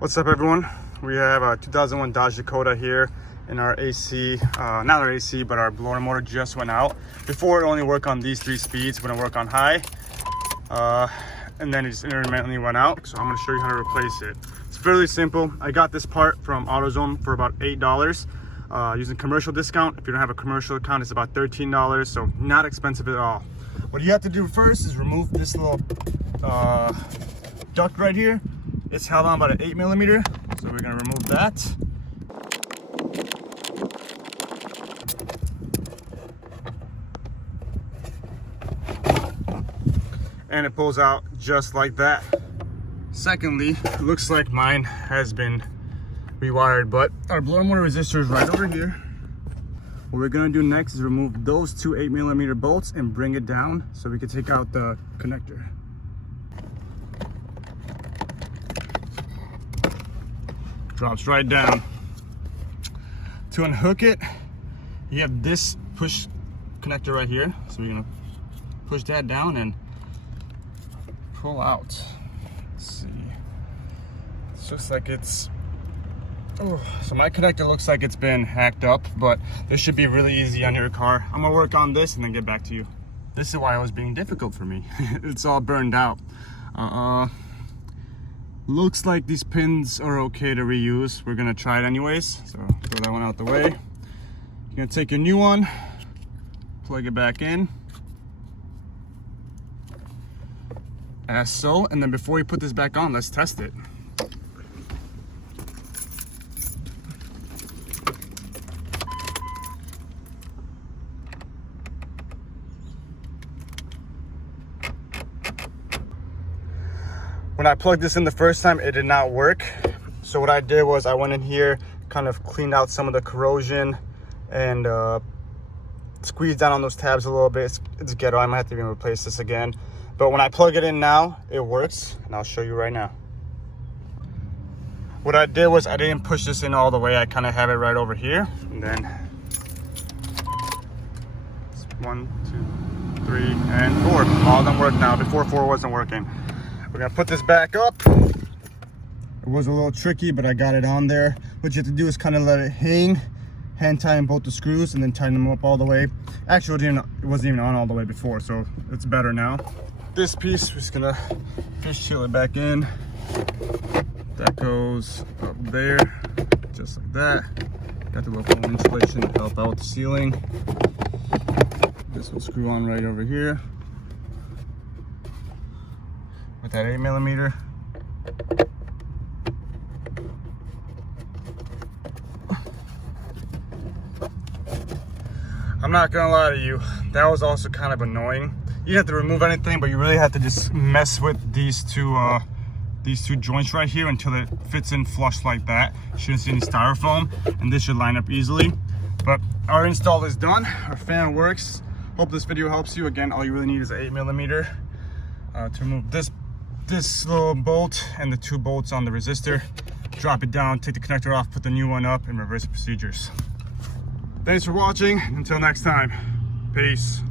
What's up, everyone? We have a 2001 Dodge Dakota here in our AC, not our AC, but our blower motor just went out. Before it only worked on these 3 speeds, when it worked on high, and then it just intermittently went out. So I'm gonna show you how to replace it. It's fairly simple. I got this part from AutoZone for about $8, using commercial discount. If you don't have a commercial account, it's about $13, so not expensive at all. What you have to do first is remove this little duct right here. It's held on by an 8mm, so we're gonna remove that. And it pulls out just like that. Secondly, it looks like mine has been rewired, but our blower motor resistor is right over here. What we're gonna do next is remove those 2 8mm bolts and bring it down so we can take out the connector. Drops right down. To unhook it, you have this push connector right here. So we're gonna push that down and pull out. Let's see. It's just like it's, oh, so my connector looks like it's been hacked up, but this should be really easy on your car. I'm gonna work on this and then get back to you. This is why it was being difficult for me. It's all burned out. Looks like these pins are okay to reuse. We're gonna try it anyways, so throw that one out the way. You're gonna take your new one, plug it back in, as so, and then before you put this back on, let's test it. When I plugged this in the first time, it did not work. So what I did was I went in here, kind of cleaned out some of the corrosion and squeezed down on those tabs a little bit. It's ghetto, I might have to even replace this again. But when I plug it in now, it works, and I'll show you right now. What I did was I didn't push this in all the way. I kind of have it right over here. And then 1, 2, 3, and 4. All of them work now. Before 4 wasn't working. We're gonna put this back up. It was a little tricky, but I got it on there. What you have to do is kind of let it hang, hand tighten both the screws, and then tighten them up all the way. Actually, it wasn't even on all the way before, so it's better now. This piece, we're just gonna fish seal it back in. That goes up there, just like that. Got the little foam insulation to help out with the sealing. This will screw on right over here with that 8mm. I'm not gonna lie to you, that was also kind of annoying. You didn't have to remove anything, but you really have to just mess with these two joints right here until it fits in flush like that. You shouldn't see any styrofoam, and this should line up easily. But our install is done. Our fan works. Hope this video helps you. Again, all you really need is an 8mm to remove this little bolt and the 2 bolts on the resistor. Drop it down, take the connector off, put the new one up, and reverse the procedures. Thanks for watching. Until next time, peace.